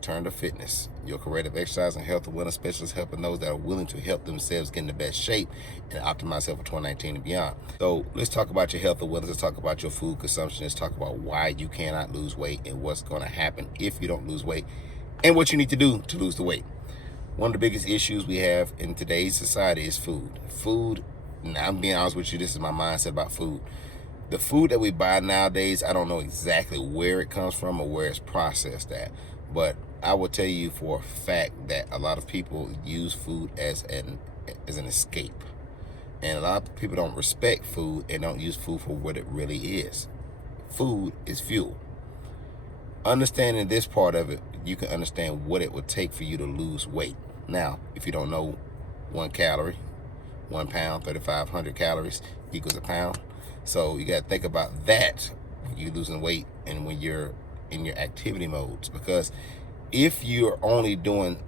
Return to Fitness, your creative exercise and health and wellness specialist, helping those that are willing to help themselves get in the best shape and optimize health for 2019 and beyond. So let's talk about your health and wellness. Let's talk about your food consumption. Let's talk about why you cannot lose weight and what's going to happen if you don't lose weight and what you need to do to lose the weight. One of the biggest issues we have in today's society is food. Food, now I'm being honest with you, this is my mindset about food. The food that we buy nowadays, I don't know exactly where it comes from or where it's processed at, but I will tell you for a fact that a lot of people use food as an escape. And a lot of people don't respect food and don't use food for what it really is. Food is fuel. Understanding this part of it, you can understand what it would take for you to lose weight. Now, if you don't know, 1 calorie, 1 pound, 3,500 calories equals a pound. So you got to think about that when you're losing weight and when you're in your activity modes. Because if you're only doing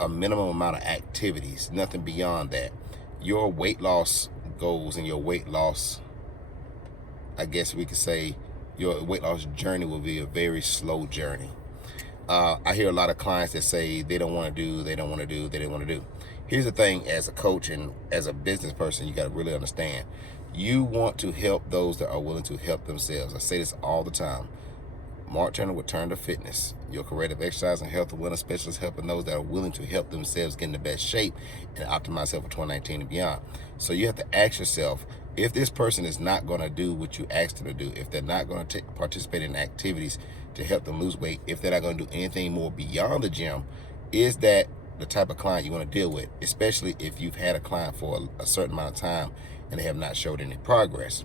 a minimum amount of activities, nothing beyond that, your weight loss goals and your weight loss, I guess we could say, your weight loss journey will be a very slow journey. I hear a lot of clients that say they don't want to do, they don't want to do, they don't want to do. Here's the thing, as a coach and as a business person, you got to really understand. You want to help those that are willing to help themselves. I say this all the time. Mark Turner with Return to Fitness, your creative exercise and health and wellness specialist, helping those that are willing to help themselves get in the best shape and optimize health for 2019 and beyond. So you have to ask yourself, if this person is not going to do what you asked them to do, if they're not going to participate in activities to help them lose weight, if they're not going to do anything more beyond the gym, is that the type of client you want to deal with, especially if you've had a client for a certain amount of time and they have not showed any progress?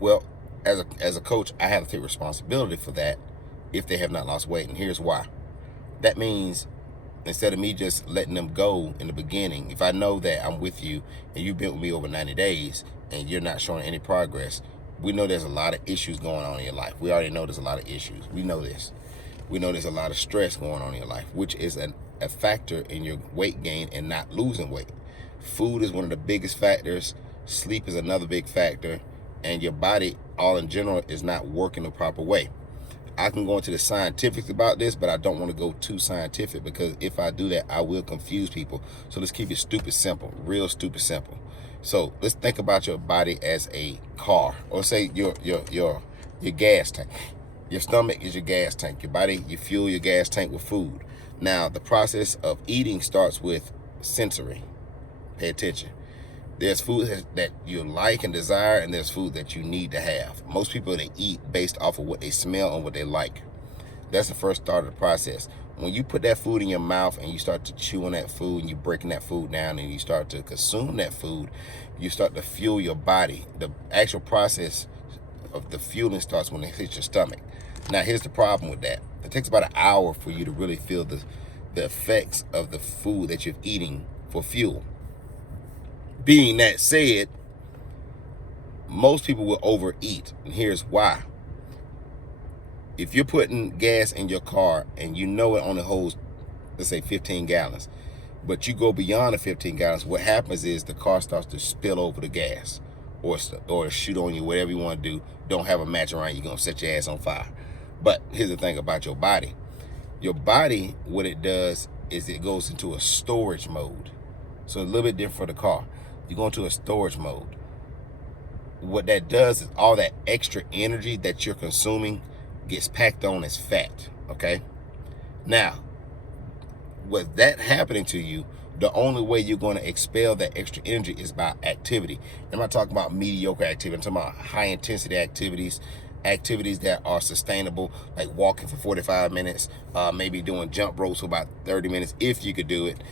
Well, as a coach, I have to take responsibility for that if they have not lost weight, and here's why. That means instead of me just letting them go in the beginning, if I know that I'm with you and you've been with me over 90 days and you're not showing any progress, we know there's a lot of issues going on in your life. We already know there's a lot of issues. We know this. We know there's a lot of stress going on in your life, which is a factor in your weight gain and not losing weight. Food is one of the biggest factors. Sleep is another big factor. And your body, all in general, is not working the proper way. I can go into the scientifics about this, but I don't want to go too scientific, because if I do that, I will confuse people. So let's keep it stupid simple, real stupid simple. So let's think about your body as a car, or say your gas tank. Your stomach is your gas tank. Your body, you fuel your gas tank with food. Now, the process of eating starts with sensory. Pay attention. There's food that you like and desire, and there's food that you need to have. Most people, they eat based off of what they smell and what they like. That's the first start of the process. When you put that food in your mouth and you start to chew on that food and you're breaking that food down and you start to consume that food, you start to fuel your body. The actual process of the fueling starts when it hits your stomach. Now, here's the problem with that. It takes about an hour for you to really feel the effects of the food that you're eating for fuel. Being that said, most people will overeat, and here's why. If you're putting gas in your car and you know it only holds, let's say, 15 gallons, but you go beyond the 15 gallons, what happens is the car starts to spill over the gas or shoot on you, whatever you want to do. Don't have a match around, you're going to set your ass on fire. But here's the thing about your body. Your body, what it does is it goes into a storage mode. So a little bit different for the car. You go into a storage mode. What that does is all that extra energy that you're consuming gets packed on as fat, okay? Now, with that happening to you, the only way you're going to expel that extra energy is by activity. I'm not talking about mediocre activity. I'm talking about high intensity activities that are sustainable, like walking for 45 minutes, maybe doing jump ropes for about 30 minutes, if you could do it.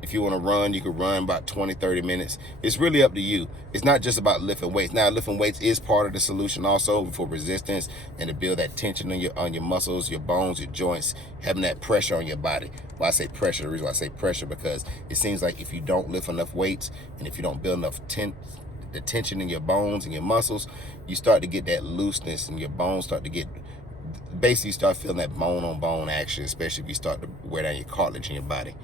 If you want to run, you can run about 20, 30 minutes. It's really up to you. It's not just about lifting weights. Now, lifting weights is part of the solution also for resistance and to build that tension on your muscles, your bones, your joints, having that pressure on your body. Well, I say pressure, the reason why I say pressure, because it seems like if you don't lift enough weights and if you don't build enough the tension in your bones and your muscles, you start to get that looseness and your bones start to get, basically you start feeling that bone on bone action, especially if you start to wear down your cartilage in your body.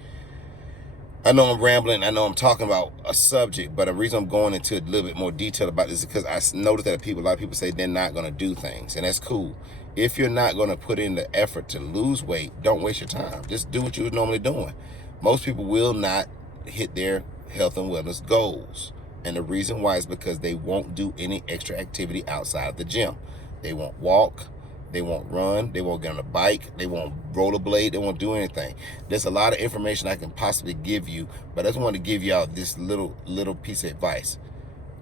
I know I'm rambling. I know I'm talking about a subject, but the reason I'm going into a little bit more detail about this is because I noticed that a lot of people say they're not going to do things, and that's cool. If you're not going to put in the effort to lose weight, don't waste your time. Just do what you're normally doing. Most people will not hit their health and wellness goals, and the reason why is because they won't do any extra activity outside of the gym. They won't walk. They won't run, they won't get on a bike, they won't rollerblade, they won't do anything. There's a lot of information I can possibly give you, but I just want to give y'all this little piece of advice.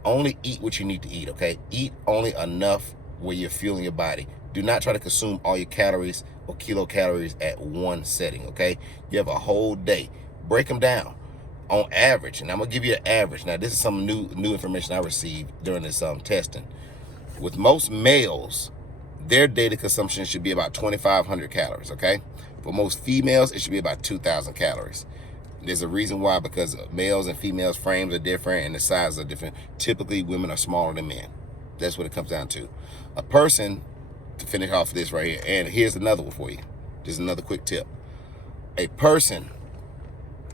Only eat what you need to eat, okay? Eat only enough where you're fueling your body. Do not try to consume all your calories or kilocalories at one setting, okay? You have a whole day. Break them down on average, and I'm gonna give you an average. Now, this is some new information I received during this testing. With most males, their daily consumption should be about 2,500 calories, okay? For most females, it should be about 2,000 calories. There's a reason why, because males and females' frames are different and the sizes are different. Typically, women are smaller than men. That's what it comes down to. A person, to finish off this right here, and here's another one for you. Just another quick tip. A person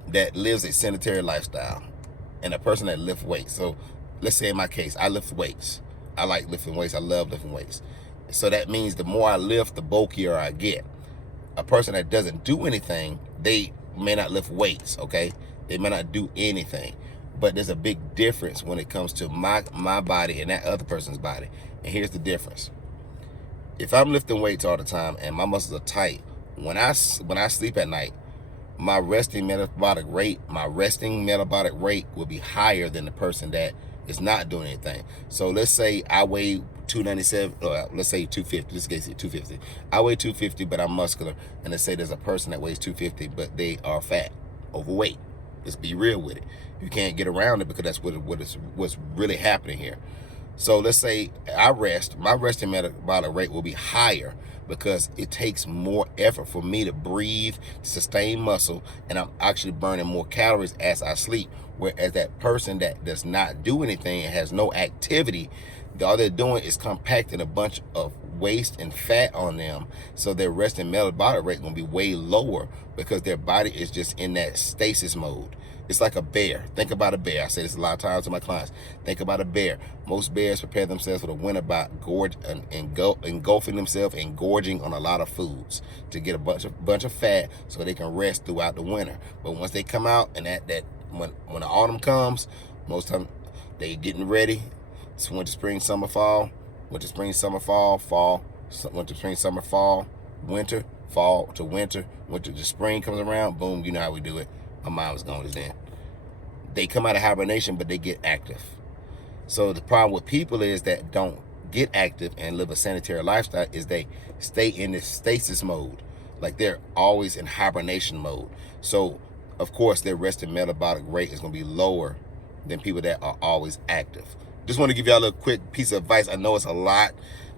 that lives a sedentary lifestyle and a person that lifts weights. So let's say in my case, I lift weights. I like lifting weights. I love lifting weights. So that means the more I lift, the bulkier I get. A person that doesn't do anything, they may not lift weights, okay? They may not do anything. But there's a big difference when it comes to my body and that other person's body. And here's the difference. If I'm lifting weights all the time and my muscles are tight, when I sleep at night, my resting metabolic rate will be higher than the person that is not doing anything. So let's say I weigh 297, or let's say 250. This case, 250. I weigh 250, but I'm muscular. And let's say there's a person that weighs 250, but they are fat, overweight. Let's be real with it. You can't get around it because that's what's really happening here. So let's say I rest. My resting metabolic rate will be higher because it takes more effort for me to breathe, sustain muscle, and I'm actually burning more calories as I sleep. Whereas that person that does not do anything and has no activity, all they're doing is compacting a bunch of waste and fat on them. So their resting metabolic rate is going to be way lower because their body is just in that stasis mode. It's like a bear. Think about a bear. I say this a lot of times to my clients. Think about a bear. Most bears prepare themselves for the winter by engulfing themselves and gorging on a lot of foods to get a bunch of fat so they can rest throughout the winter. But once they come out and when the autumn comes, most of them they getting ready. It's winter, spring, summer, fall. Winter, spring, summer, fall, fall. Winter, spring, summer, fall. Winter, fall to winter. Winter to spring comes around. Boom, you know how we do it. My mind was going then. They come out of hibernation, but they get active. So the problem with people is that don't get active and live a sedentary lifestyle is they stay in this stasis mode. Like they're always in hibernation mode. So, of course, their resting metabolic rate is going to be lower than people that are always active. Just want to give y'all a little quick piece of advice. I know it's a lot.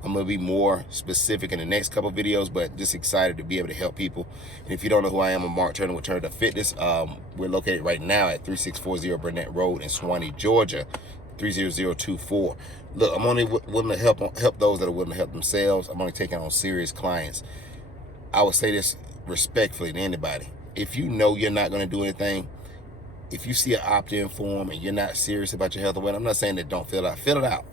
I'm going to be more specific in the next couple videos, but just excited to be able to help people. And if you don't know who I am, I'm Mark Turner with Turner to Fitness. We're located right now at 3640 Burnett Road in Swanee, Georgia, 30024. Look, I'm only willing to help those that are willing to help themselves. I'm only taking on serious clients. I would say this respectfully to anybody. If you know you're not going to do anything, if you see an opt-in form and you're not serious about your health or whatever, I'm not saying that don't fill it out. Fill it out.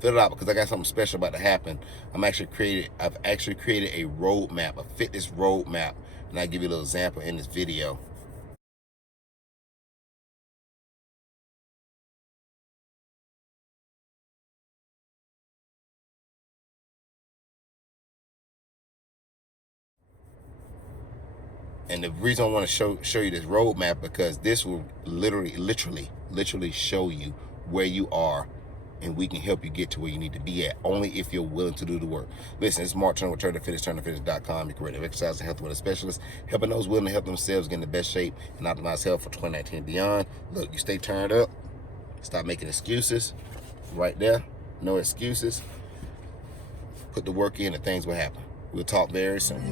Fill it out because I got something special about to happen. I've actually created a roadmap, a fitness roadmap, and I'll give you a little example in this video. And the reason I want to show you this roadmap because this will literally show you where you are, and we can help you get to where you need to be at, only if you're willing to do the work. Listen, it's Mark Turner with Turner to Fitness, TurnerFitness.com, your creative exercise and health and wellness specialist, helping those willing to help themselves get in the best shape and optimize health for 2019 and beyond. Look, you stay turned up. Stop making excuses. Right there. No excuses. Put the work in and things will happen. We'll talk very soon.